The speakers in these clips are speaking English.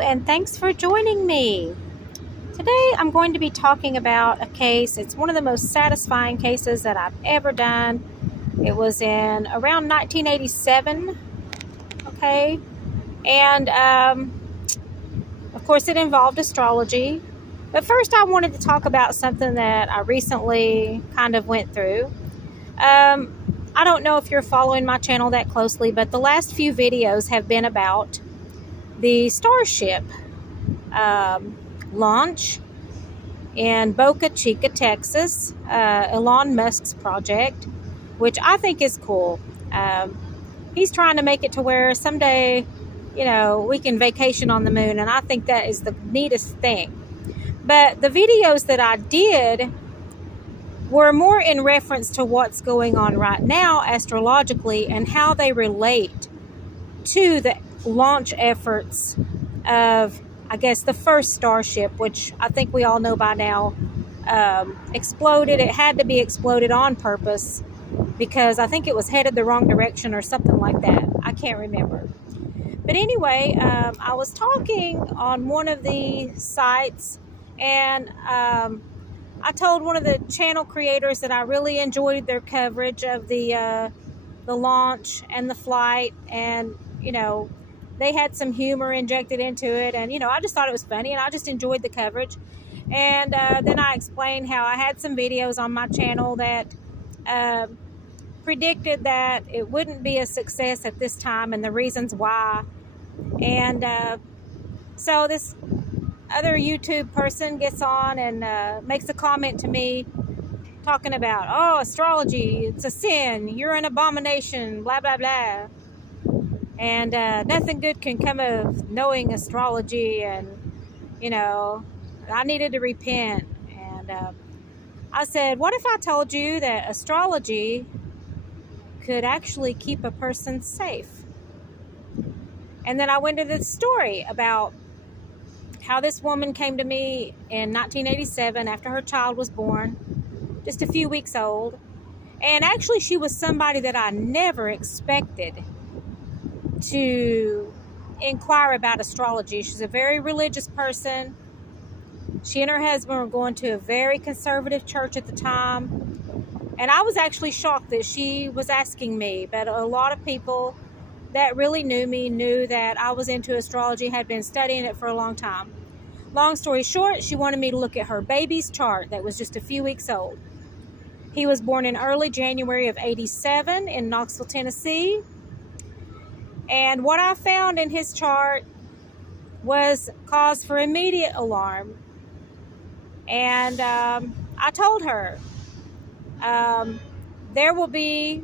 and thanks for joining me. Today I'm going to be talking about a case. It's one of the most satisfying cases that I've ever done. It was in around 1987, okay? And of course it involved astrology. But first I wanted to talk about something that I recently kind of went through. I don't know if you're following my channel that closely, but the last few videos have been about the Starship launch in Boca Chica, Texas, Elon Musk's project, which I think is cool. He's trying to make it to where someday, we can vacation on the moon, and I think that is the neatest thing. But the videos that I did were more in reference to what's going on right now astrologically and how they relate to the launch efforts of, I guess, the first Starship, which I think we all know by now exploded. It had to be exploded on purpose because I think it was headed the wrong direction or something like that. I can't remember. But anyway, I was talking on one of the sites, and I told one of the channel creators that I really enjoyed their coverage of the launch and the flight, and they had some humor injected into it, and I just thought it was funny, and I just enjoyed the coverage. And then I explained how I had some videos on my channel that predicted that it wouldn't be a success at this time and the reasons why. And so this other YouTube person gets on and makes a comment to me talking about, oh, astrology, it's a sin, you're an abomination, blah, blah, blah. And nothing good can come of knowing astrology, and, I needed to repent. And I said, what if I told you that astrology could actually keep a person safe? And then I went into the story about how this woman came to me in 1987 after her child was born, just a few weeks old. And actually she was somebody that I never expected to inquire about astrology. She's a very religious person. She and her husband were going to a very conservative church at the time. And I was actually shocked that she was asking me, but a lot of people that really knew me knew that I was into astrology, had been studying it for a long time. Long story short, she wanted me to look at her baby's chart that was just a few weeks old. He was born in early January of '87 in Knoxville, Tennessee. And what I found in his chart was cause for immediate alarm. And I told her, there will be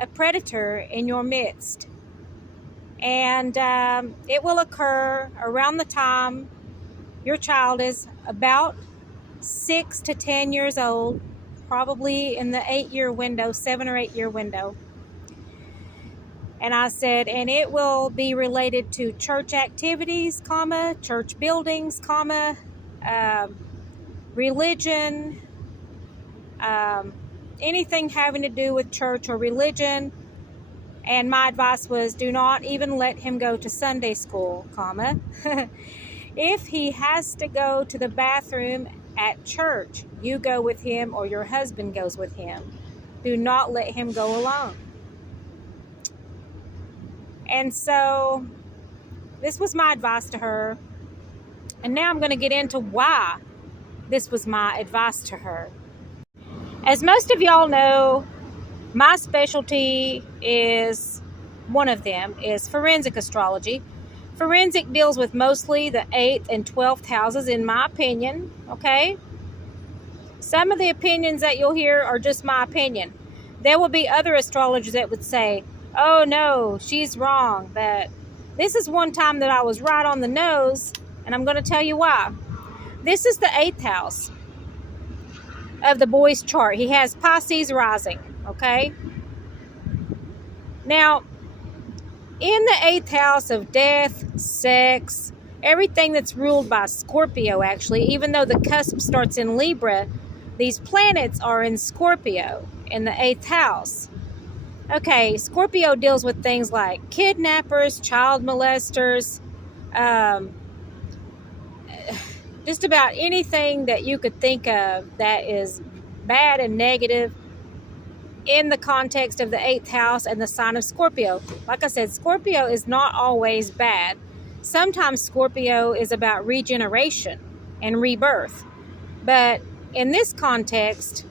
a predator in your midst. And it will occur around the time your child is about 6 to 10 years old, probably in the 8-year window, 7 or 8 year window. And I said, and it will be related to church activities, church buildings, religion, anything having to do with church or religion. And my advice was, do not even let him go to Sunday school, If he has to go to the bathroom at church, you go with him or your husband goes with him. Do not let him go alone. And so this was my advice to her. And now I'm going to get into why this was my advice to her. As most of y'all know, my specialty is, one of them is forensic astrology. Forensic deals with mostly the 8th and 12th houses, in my opinion, okay? Some of the opinions that you'll hear are just my opinion. There will be other astrologers that would say, oh no, she's wrong. But this is one time that I was right on the nose, and I'm going to tell you why. This is the 8th house of the boy's chart. He has Pisces rising, okay? Now, in the 8th house of death, sex, everything that's ruled by Scorpio, actually, even though the cusp starts in Libra, these planets are in Scorpio in the 8th house. Okay, Scorpio deals with things like kidnappers, child molesters, Um, just about anything that you could think of that is bad and negative in the context of the 8th house and the sign of Scorpio. Like I said, Scorpio is not always bad. Sometimes Scorpio is about regeneration and rebirth. But in this context,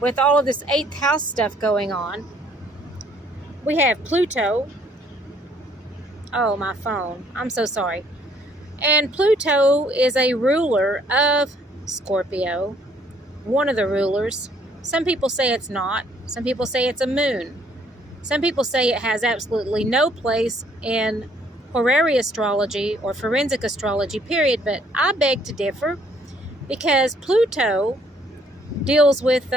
with all of this 8th house stuff going on, we have Pluto. Oh, my phone. I'm so sorry. And Pluto is a ruler of Scorpio, one of the rulers. Some people say it's not. Some people say it's a moon. Some people say it has absolutely no place in horary astrology or forensic astrology, period. But I beg to differ, because Pluto deals with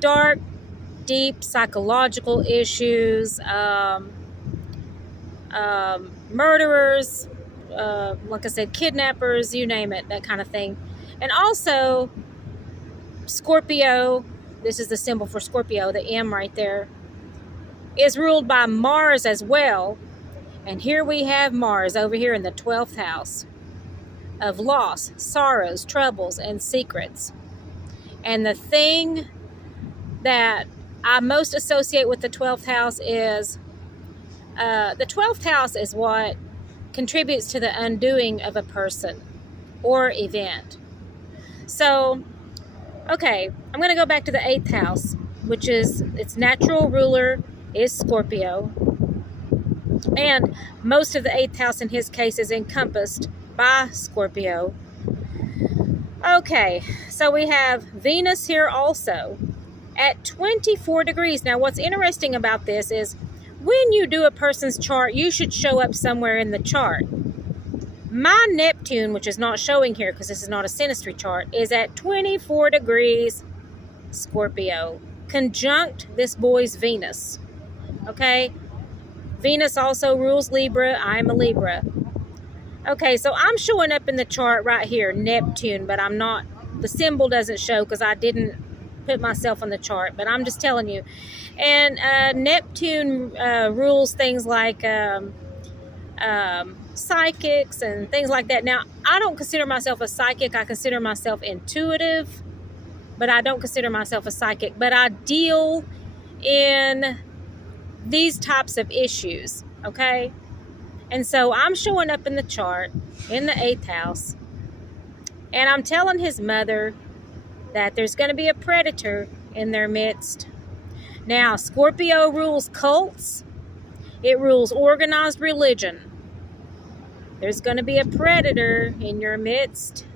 dark, deep psychological issues, murderers, like I said, kidnappers, you name it, that kind of thing. And also, Scorpio, this is the symbol for Scorpio, the M right there, is ruled by Mars as well. And here we have Mars over here in the 12th house of loss, sorrows, troubles, and secrets. And the thing that I most associate with the 12th house is the 12th house is what contributes to the undoing of a person or event. So, okay, I'm going to go back to the 8th house, which is its natural ruler is Scorpio. And most of the 8th house in his case is encompassed by Scorpio. Okay, so we have Venus here also at 24 degrees. Now, what's interesting about this is when you do a person's chart, you should show up somewhere in the chart. My Neptune, which is not showing here because this is not a synastry chart, is at 24 degrees Scorpio, conjunct this boy's Venus. Okay? Venus also rules Libra. I'm a Libra. Okay, so I'm showing up in the chart right here, Neptune, but I'm not, the symbol doesn't show because I didn't put myself on the chart, but I'm just telling you. And Neptune rules things like psychics and things like that. Now, I don't consider myself a psychic. I consider myself intuitive, but I don't consider myself a psychic. But I deal in these types of issues, okay? And so I'm showing up in the chart in the 8th house, and I'm telling his mother that there's going to be a predator in their midst. Now, Scorpio rules cults. It rules organized religion. There's going to be a predator in your midst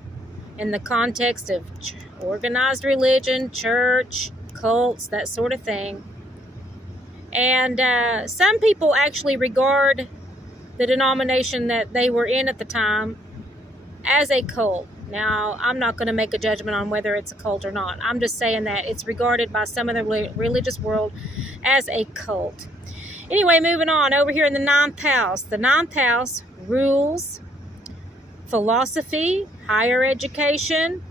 in the context of organized religion, church, cults, that sort of thing. And some people actually regard the denomination that they were in at the time as a cult. Now, I'm not going to make a judgment on whether it's a cult or not. I'm just saying that it's regarded by some of the religious world as a cult. Anyway, moving on, over here in the 9th house. The 9th house rules philosophy, higher education,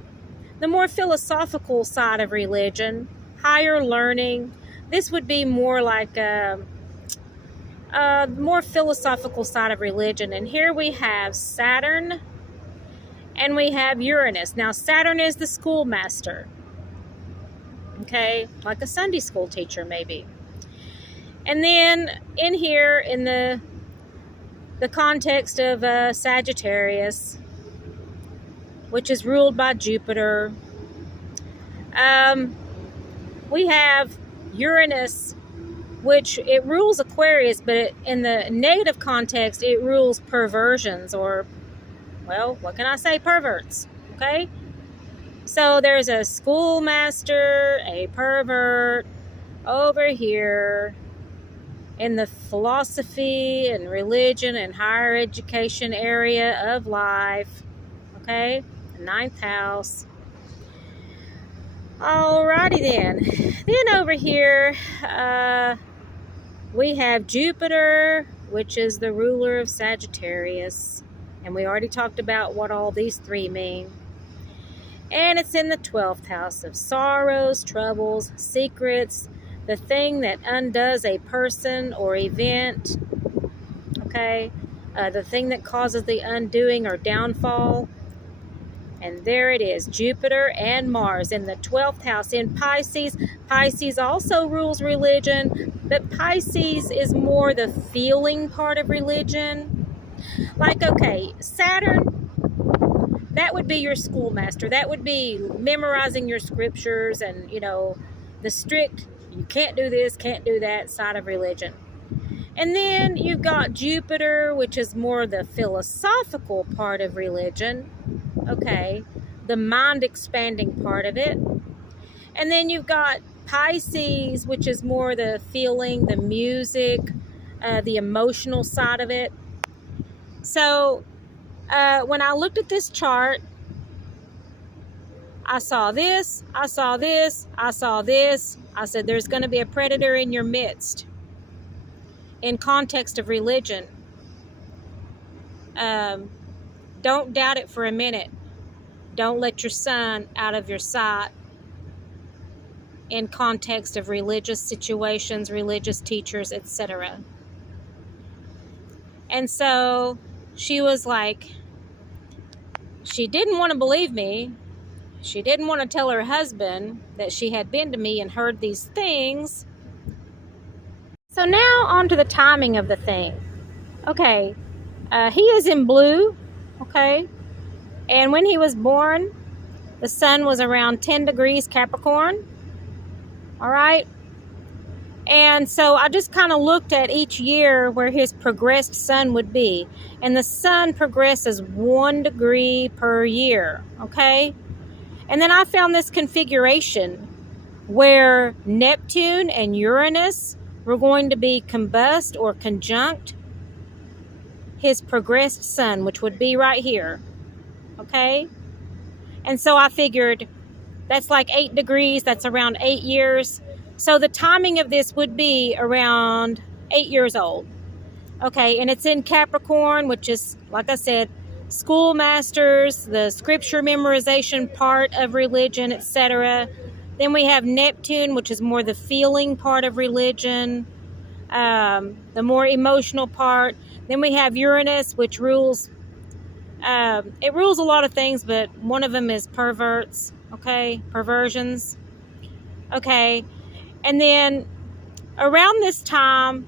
the more philosophical side of religion, higher learning. This would be more like more philosophical side of religion. And here we have Saturn and we have Uranus. Now, Saturn is the schoolmaster, okay, like a Sunday school teacher maybe. And then in here, in the context of Sagittarius, which is ruled by Jupiter, we have Uranus, which it rules Aquarius, but in the negative context, it rules perversions, or, well, what can I say? Perverts, okay? So there's a schoolmaster, a pervert over here in the philosophy and religion and higher education area of life, okay? The 9th house. Alrighty then. Then over here, we have Jupiter, which is the ruler of Sagittarius. And we already talked about what all these three mean. And it's in the 12th house of sorrows, troubles, secrets, the thing that undoes a person or event. Okay? the thing that causes the undoing or downfall. And there it is, Jupiter and Mars in the 12th house in Pisces. Pisces also rules religion, but Pisces is more the feeling part of religion. Like, okay, Saturn, that would be your schoolmaster. That would be memorizing your scriptures and, the strict, you can't do this, can't do that side of religion. And then you've got Jupiter, which is more the philosophical part of religion. Okay, the mind expanding part of it. And then you've got Pisces, which is more the feeling, the music, the emotional side of it. So when I looked at this chart, I saw this, I saw this, I saw this. I said, there's going to be a predator in your midst in context of religion. Don't doubt it for a minute. Don't let your sun out of your sight in context of religious situations, religious teachers, etc. And so she was like, she didn't want to believe me. She didn't want to tell her husband that she had been to me and heard these things. So now on to the timing of the thing. Okay, he is in blue, okay? And when he was born, the sun was around 10 degrees Capricorn, all right? And so I just kind of looked at each year where his progressed sun would be. And the sun progresses 1 degree per year, okay? And then I found this configuration where Neptune and Uranus were going to be combust or conjunct his progressed sun, which would be right here, okay? And so I figured that's like 8 degrees, that's around 8 years. So the timing of this would be around 8 years old. Okay, and it's in Capricorn, which is, like I said, schoolmasters, the scripture memorization part of religion, etc. Then we have Neptune, which is more the feeling part of religion, the more emotional part. Then we have Uranus, which rules, it rules a lot of things, but one of them is perverts, okay, perversions, okay. And then around this time,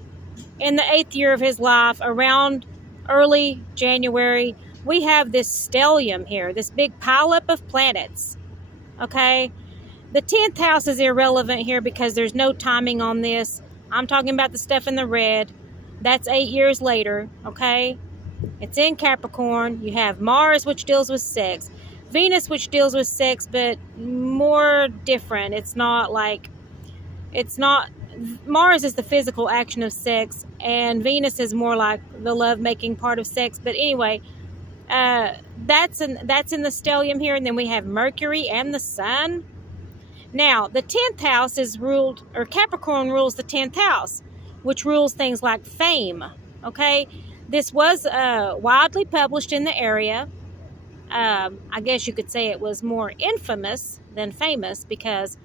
in the 8th year of his life, around early January, we have this stellium here, this big pileup of planets, okay? The 10th house is irrelevant here because there's no timing on this. I'm talking about the stuff in the red. That's 8 years later, okay? It's in Capricorn. You have Mars, which deals with sex. Venus, which deals with sex, but more different. It's not, Mars is the physical action of sex, and Venus is more like the love-making part of sex. But anyway, that's in the stellium here, and then we have Mercury and the Sun. Now, the 10th house is ruled, or Capricorn rules the 10th house, which rules things like fame, okay? This was widely published in the area. I guess you could say it was more infamous than famous because,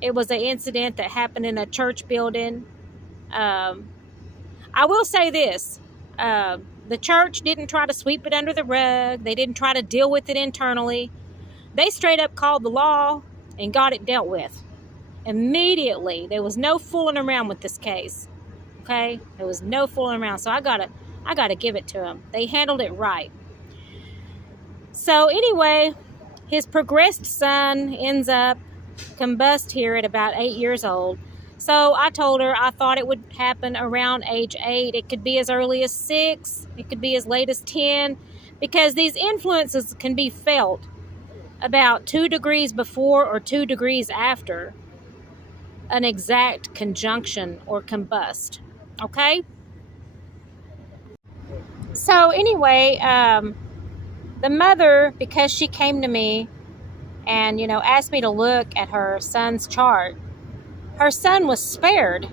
it was an incident that happened in a church building. I will say this. The church didn't try to sweep it under the rug. They didn't try to deal with it internally. They straight up called the law and got it dealt with. Immediately. There was no fooling around with this case. Okay? There was no fooling around. So I gotta give it to them. They handled it right. So anyway, his progressed sun ends up combust here at about 8 years old. So I told her I thought it would happen around age 8. It could be as early as 6. It could be as late as 10. Because these influences can be felt about 2 degrees before or 2 degrees after an exact conjunction or combust. Okay? So anyway, the mother, because she came to me and, asked me to look at her son's chart, her son was spared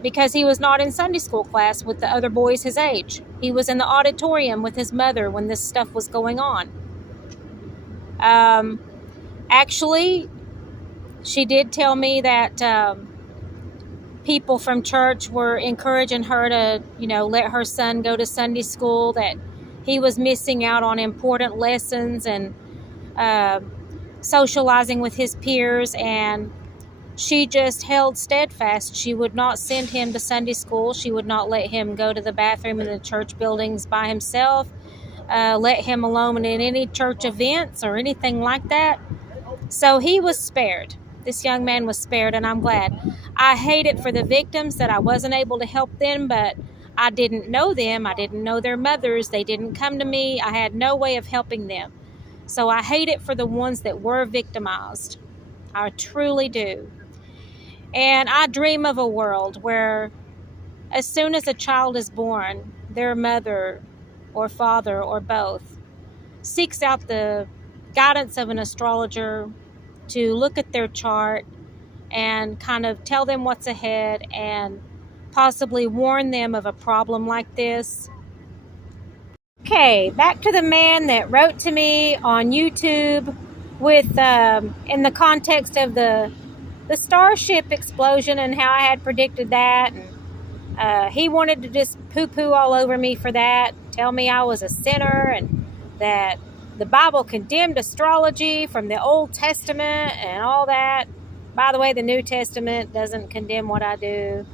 because he was not in Sunday school class with the other boys his age. He was in the auditorium with his mother when this stuff was going on. Actually, she did tell me that people from church were encouraging her to, let her son go to Sunday school, that he was missing out on important lessons and socializing with his peers, and she just held steadfast. She would not send him to Sunday school. She would not let him go to the bathroom in the church buildings by himself, let him alone in any church events or anything like that. So he was spared. This young man was spared, and I'm glad. I hate it for the victims that I wasn't able to help them, but I didn't know them. I didn't know their mothers. They didn't come to me. I had no way of helping them. So I hate it for the ones that were victimized. I truly do. And I dream of a world where as soon as a child is born, their mother or father or both seeks out the guidance of an astrologer to look at their chart and kind of tell them what's ahead and possibly warn them of a problem like this. Okay, back to the man that wrote to me on YouTube with in the context of the starship explosion and how I had predicted that. And he wanted to just poo-poo all over me for that, tell me I was a sinner and that the Bible condemned astrology from the Old Testament and all that. By the way, the New Testament doesn't condemn what I do.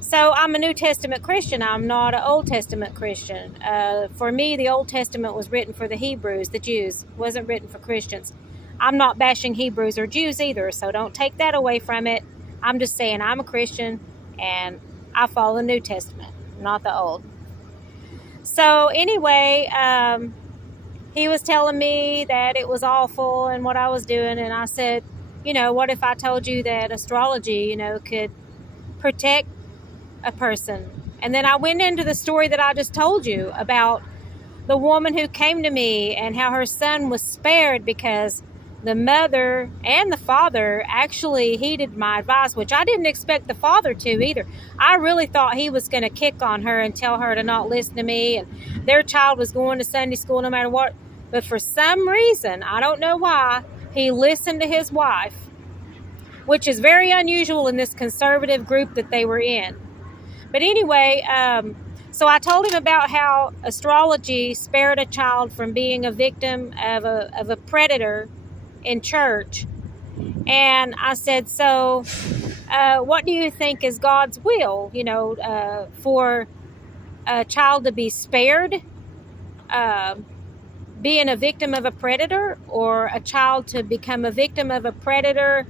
So I'm a New Testament Christian. I'm not an Old Testament Christian. For me, the Old Testament was written for the Hebrews, the Jews. It wasn't written for Christians. I'm not bashing Hebrews or Jews either, so don't take that away from it. I'm just saying I'm a Christian and I follow the New Testament, not the Old. So anyway, he was telling me that it was awful and what I was doing, and I said, what if I told you that astrology, could protect a person? And then I went into the story that I just told you about the woman who came to me and how her son was spared because the mother and the father actually heeded my advice, which I didn't expect the father to either. I really thought he was going to kick on her and tell her to not listen to me, and their child was going to Sunday school no matter what. But for some reason, I don't know why, he listened to his wife, which is very unusual in this conservative group that they were in. But anyway, so I told him about how astrology spared a child from being a victim of a predator in church. And I said, so what do you think is God's will, for a child to be spared being a victim of a predator, or a child to become a victim of a predator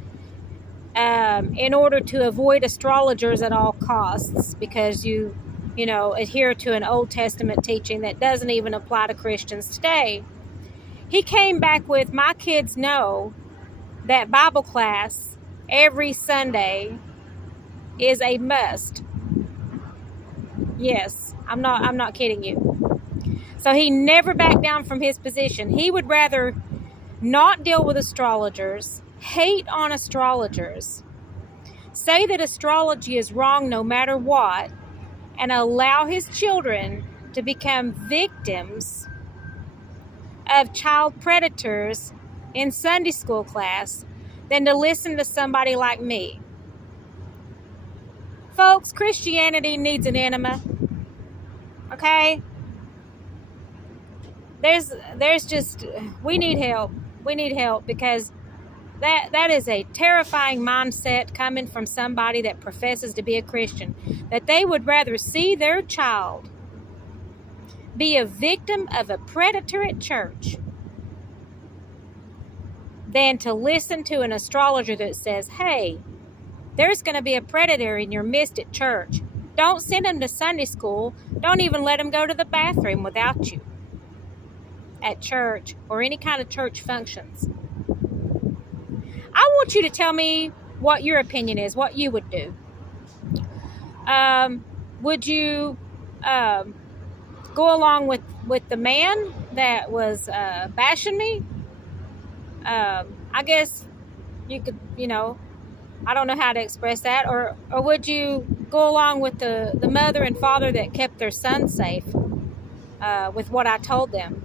in order to avoid astrologers at all costs because you adhere to an Old Testament teaching that doesn't even apply to Christians today. He came back with, my kids know that Bible class every Sunday is a must. Yes, I'm not kidding you. So he never backed down from his position. He would rather not deal with astrologers, hate on astrologers, say that astrology is wrong no matter what, and allow his children to become victims of child predators in Sunday school class than to listen to somebody like me. Folks, Christianity needs an enema. Okay? There's just, we need help. We need help because that is a terrifying mindset coming from somebody that professes to be a Christian, that they would rather see their child be a victim of a predator at church than to listen to an astrologer that says, hey, there's going to be a predator in your midst at church. Don't send him to Sunday school. Don't even let him go to the bathroom without you at church or any kind of church functions. I want you to tell me what your opinion is, what you would do. Would you go along with the man that was bashing me? I guess you could, I don't know how to express that. Or would you go along with the mother and father that kept their son safe with what I told them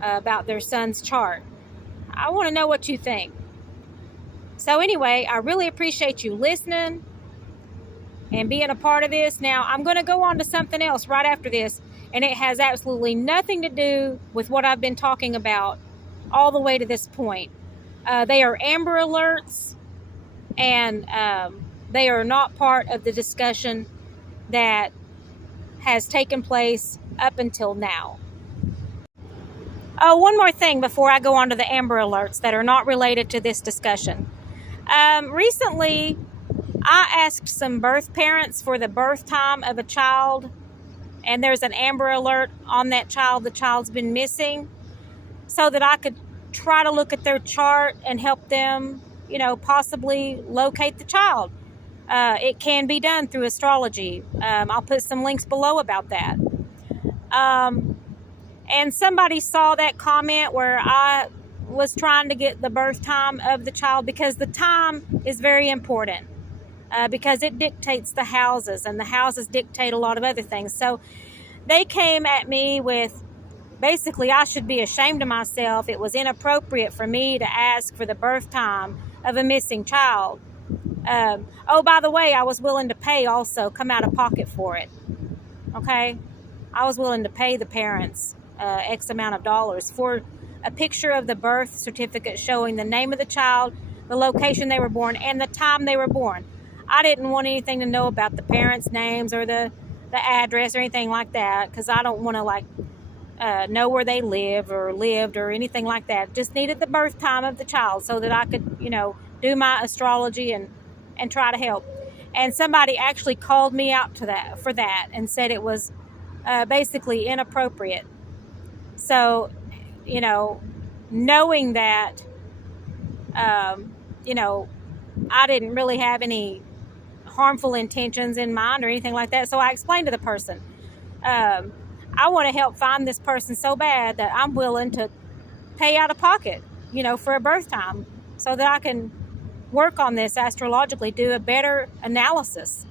about their son's chart? I want to know what you think. So anyway, I really appreciate you listening and being a part of this. Now, I'm going to go on to something else right after this, and it has absolutely nothing to do with what I've been talking about all the way to this point. They are Amber Alerts, and they are not part of the discussion that has taken place up until now. Oh, one more thing before I go on to the Amber Alerts that are not related to this discussion. Recently, I asked some birth parents for the birth time of a child, and there's an Amber Alert on that child. The child's been missing, so that I could try to look at their chart and help them, possibly locate the child. It can be done through astrology. I'll put some links below about that. And somebody saw that comment where I was trying to get the birth time of the child, because the time is very important, because it dictates the houses, and the houses dictate a lot of other things. So they came at me with, basically, I should be ashamed of myself. It was inappropriate for me to ask for the birth time of a missing child. Oh, by the way, I was willing to pay also, come out of pocket for it. Okay? I was willing to pay the parents X amount of dollars for a picture of the birth certificate showing the name of the child, the location they were born, and the time they were born. I didn't want anything to know about the parents' names or the address or anything like that, because I don't want to know where they live or lived or anything like that. Just needed the birth time of the child so that I could, do my astrology and try to help. And somebody actually called me out for that and said it was basically inappropriate. So, knowing that, I didn't really have any harmful intentions in mind or anything like that. So I explained to the person, I want to help find this person so bad that I'm willing to pay out of pocket, for a birth time, so that I can work on this astrologically, do a better analysis,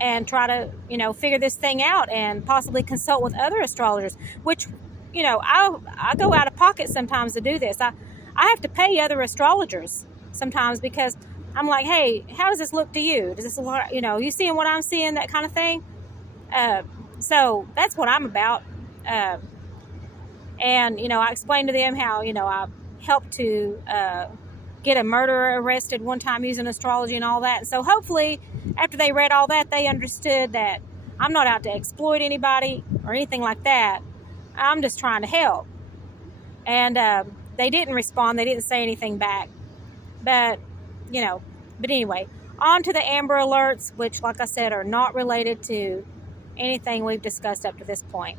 and try to, figure this thing out, and possibly consult with other astrologers, which, I go out of pocket sometimes to do this. I have to pay other astrologers sometimes, because I'm like, hey, how does this look to you? Does this look, you seeing what I'm seeing, that kind of thing? So that's what I'm about. And, I explained to them how, I helped to get a murderer arrested one time using astrology and all that. And so hopefully after they read all that, they understood that I'm not out to exploit anybody or anything like that. I'm just trying to help. And they didn't respond. They didn't say anything back. But anyway, on to the Amber Alerts, which, like I said, are not related to anything we've discussed up to this point.